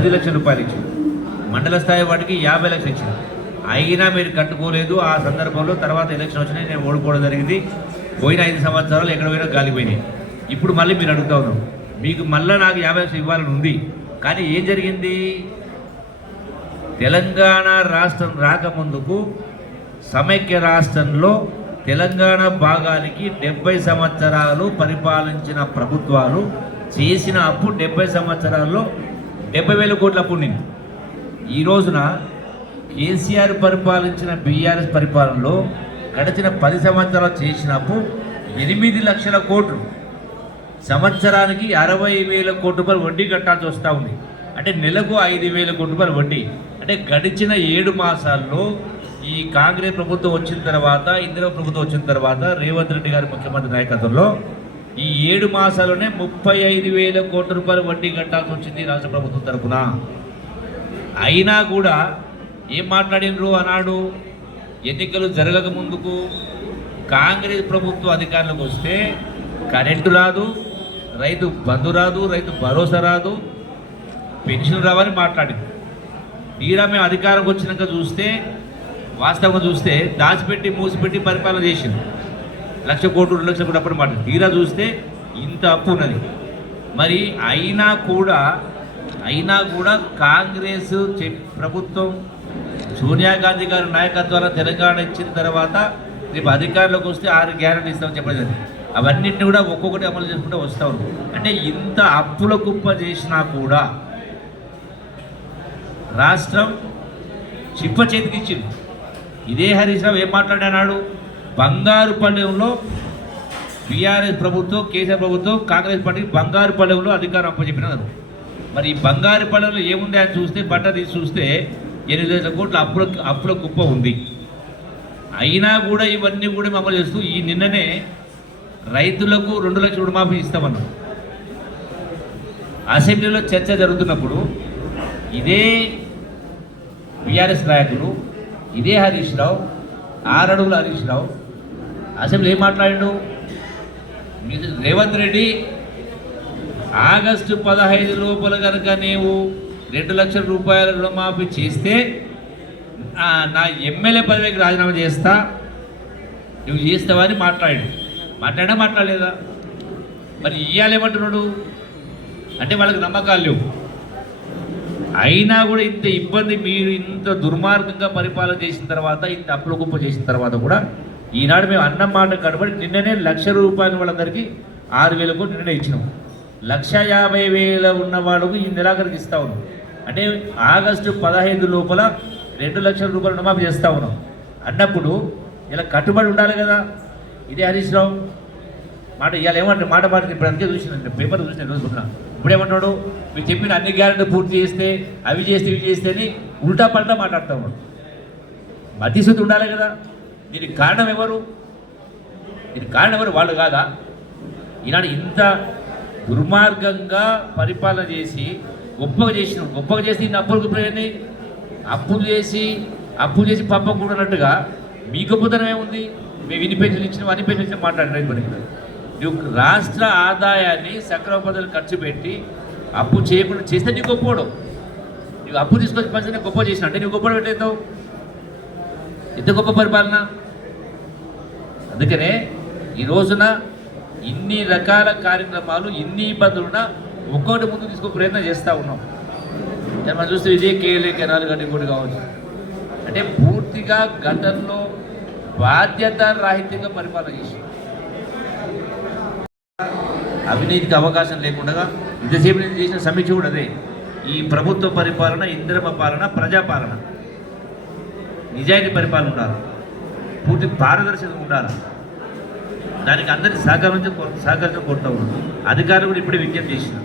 10 లక్షల రూపాయలు ఇచ్చింది, మండల స్థాయి వాటికి 50 లక్షలు ఇచ్చింది. అయినా మీరు కట్టుకోలేదు. ఆ సందర్భంలో తర్వాత ఎలక్షన్ వచ్చినాయి, నేను ఓడిపోవడం జరిగింది. పోయిన 5 సంవత్సరాలు ఎక్కడ పోయినా గాలిపోయినాయి. ఇప్పుడు మళ్ళీ మీరు అడుగుతా ఉన్నారు, మీకు మళ్ళీ నాకు 50 లక్షలు ఇవ్వాలని ఉంది. కానీ ఏం జరిగింది? తెలంగాణ రాష్ట్రం రాకముందుకు సమైక్య రాష్ట్రంలో తెలంగాణ భాగానికి 70 సంవత్సరాలు పరిపాలించిన ప్రభుత్వాలు చేసిన అప్పు 70 సంవత్సరాల్లో 70,000 కోట్ల అప్పు ఉండింది. ఈ రోజున కేసీఆర్ పరిపాలించిన బీఆర్ఎస్ పరిపాలనలో గడిచిన 10 సంవత్సరాలు చేసిన అప్పు 8 లక్షల కోట్లు. సంవత్సరానికి 60,000 కోట్ల రూపాయలు వడ్డీ కట్టాల్సి వస్తూ ఉంది. అంటే నెలకు 5,000 కోట్ల రూపాయలు వడ్డీ. అంటే గడిచిన 7 మాసాల్లో ఈ కాంగ్రెస్ ప్రభుత్వం వచ్చిన తర్వాత, ఇందిరా ప్రభుత్వం వచ్చిన తర్వాత, రేవంత్ రెడ్డి గారి ముఖ్యమంత్రి నాయకత్వంలో ఈ 7 మాసాల్లోనే 35,000 కోట్ల రూపాయలు వడ్డీ కట్టాల్సి వచ్చింది రాష్ట్ర ప్రభుత్వం తరఫున. అయినా కూడా ఏం మాట్లాడినరు అన్నాడు? ఎన్నికలు జరగక ముందుకు కాంగ్రెస్ ప్రభుత్వం అధికారంలోకి వస్తే కరెంటు రాదు, రైతు బంధు రాదు, రైతు భరోసా రాదు, పెన్షన్ రావని మాట్లాడింది. తీరా మేము అధికారంకి వచ్చినాక చూస్తే, వాస్తవంగా చూస్తే దాచిపెట్టి మూసిపెట్టి పరిపాలన చేసింది. 1,00,000 కోట్లు 2,00,000 కోట్లు అప్పుడు మాట. తీరా చూస్తే ఇంత అప్పు ఉన్నది. మరి అయినా కూడా కాంగ్రెస్ ప్రభుత్వం సోనియా గాంధీ గారి నాయకత్వాన తెలంగాణ ఇచ్చిన తర్వాత రేపు అధికారంలోకి వస్తే 6 గ్యారెంటీ ఇస్తామని చెప్పలేదు. అవన్నింటినీ కూడా ఒక్కొక్కటి అమలు చేసుకుంటూ వస్తాం. అంటే ఇంత అప్పుల కుప్ప చేసినా కూడా రాష్ట్రం చిప్ప చేతికి ఇచ్చింది. ఇదే హరీష్ రావు ఏం మాట్లాడినాడు? బంగారు పల్లెంలో బీఆర్ఎస్ ప్రభుత్వం, కేసీఆర్ ప్రభుత్వం, కాంగ్రెస్ పార్టీ బంగారు పల్లెంలో అధికారం అప్పచెప్పినారు. మరి ఈ బంగారు పల్లెంలో ఏముంది అని చూస్తే, బట్ట తీసి చూస్తే 8,000 కోట్ల అప్పుల కుప్ప ఉంది. అయినా కూడా ఇవన్నీ కూడా అమలు చేస్తూ ఈ నిన్ననే రైతులకు 2 లక్షల రుణమాఫీ ఇస్తామన్నాం. అసెంబ్లీలో చర్చ జరుగుతున్నప్పుడు ఇదే బీఆర్ఎస్ నాయకులు, ఇదే హరీష్ రావు, 6 అడుగుల హరీష్ రావు అసెంబ్లీ ఏం మాట్లాడాడు? రేవంత్ రెడ్డి ఆగస్టు 15 లోపల కనుక నీవు 2 లక్షల రూపాయల రుణమాఫీ చేస్తే నా ఎమ్మెల్యే పదవికి రాజీనామా చేస్తా, నువ్వు చేస్తావా అని మాట్లాడలేదా? మరి ఇయ్యాలేమంటున్నాడు అంటే వాళ్ళకి నమ్మకాలు లేవు. అయినా కూడా ఇంత ఇబ్బంది, మీరు ఇంత దుర్మార్గంగా పరిపాలన చేసిన తర్వాత, ఇంత అప్పుల కుప్ప చేసిన తర్వాత కూడా ఈనాడు మేము అన్నం మాట కనబడి నిన్ననే 1,00,000 రూపాయలు వాళ్ళందరికీ 6,000 కోట్లు నిన్నే ఇచ్చినాం. 1,50,000 ఉన్న వాళ్ళకు ఈ నెలాఖరికి ఇస్తా ఉన్నాం. అంటే ఆగస్టు 15 లోపల 2 లక్షల రూపాయలు రుణమాఫీ చేస్తూ ఉన్నాం అన్నప్పుడు ఇలా కట్టుబడి ఉండాలి కదా. ఇదే హరీష్ రావు మాట ఇవాళ ఏమంటే మాట ఇప్పుడు అందుకే చూసిన పేపర్ చూసిన రోజుకున్నా. ఇప్పుడు ఏమంటాడు? మీరు చెప్పిన అన్ని గ్యారెంటీ పూర్తి చేస్తే, అవి చేస్తే, ఇవి చేస్తే అని ఉల్టా పల్టా మాట్లాడుతూ ఉన్నాడు. మధ్యశుద్ధి ఉండాలి కదా. దీనికి కారణం ఎవరు? వాళ్ళు కాదా? ఈనాడు ఇంత దుర్మార్గంగా పరిపాలన చేసి గొప్పగా చేసి ఇన్ని అప్పులకు ప్రయోజనం, అప్పులు చేసి పప్ప కూడనట్టుగా మీ గొప్పతనం ఏముంది? మేము ఇన్ని పెన్షన్లు ఇచ్చినాం, అన్ని పెన్షన్లు ఇచ్చినా మాట్లాడిన నువ్వు రాష్ట్ర ఆదాయాన్ని సక్రమ పద్ధతులు ఖర్చు పెట్టి అప్పు చేయకుండా చేస్తే నీ గొప్పవాడు. నువ్వు అప్పు తీసుకొచ్చి పంచితే గొప్ప చేసిన అంటే నువ్వు గొప్ప పెట్టేద్దావు. ఎంత గొప్ప పరిపాలన. అందుకనే ఈ రోజున ఇన్ని రకాల కార్యక్రమాలు, ఇన్ని ఇబ్బందులున్నా ఒక్కొక్కటి ముందు తీసుకునే ప్రయత్నం చేస్తూ ఉన్నాం. మనం చూస్తే ఇదే కేఎల్ఏ కెనాల్ కానీ ఇంకోటి కావచ్చు. అంటే పూర్తిగా గతంలో బాధ్యత రాహిత్యంగా పరిపాలన చేసి అవినీతికి అవకాశం లేకుండా ఇంతసేపు నేను చేసిన సమీక్ష కూడా అదే. ఈ ప్రభుత్వ పరిపాలన, ఇందిరమ్మ పాలన, ప్రజాపాలన, నిజాయితీ పరిపాలన ఉండాలి, పూర్తి పారదర్శకత ఉండాలి. దానికి అందరినీ సహకరించడం కోరుతూ ఉన్నాం. అధికారులు కూడా ఇప్పుడే విజ్ఞప్తి చేసినాం,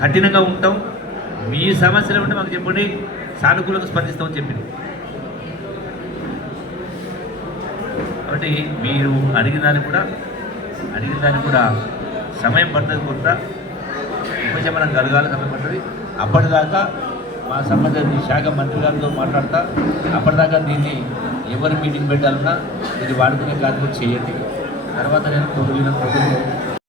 కఠినంగా ఉంటాం, మీ సమస్యలు ఉంటే మాకు చెప్పండి, సానుకూలంగా స్పందిస్తామని చెప్పింది. కాబట్టి మీరు అడిగిన దానికి కూడా సమయం పడుతుంది, కొంత ఉపశమనం కలగాలి, సమయం పడుతుంది. అప్పటిదాకా మా సంబంధించిన శాఖ మంత్రి గారితో మాట్లాడతా, అప్పటిదాకా దీన్ని ఎవరు మీటింగ్ పెట్టాలన్నా ఇది వాడుకునే కార్యక్రమం చేయండి. తర్వాత నేను 9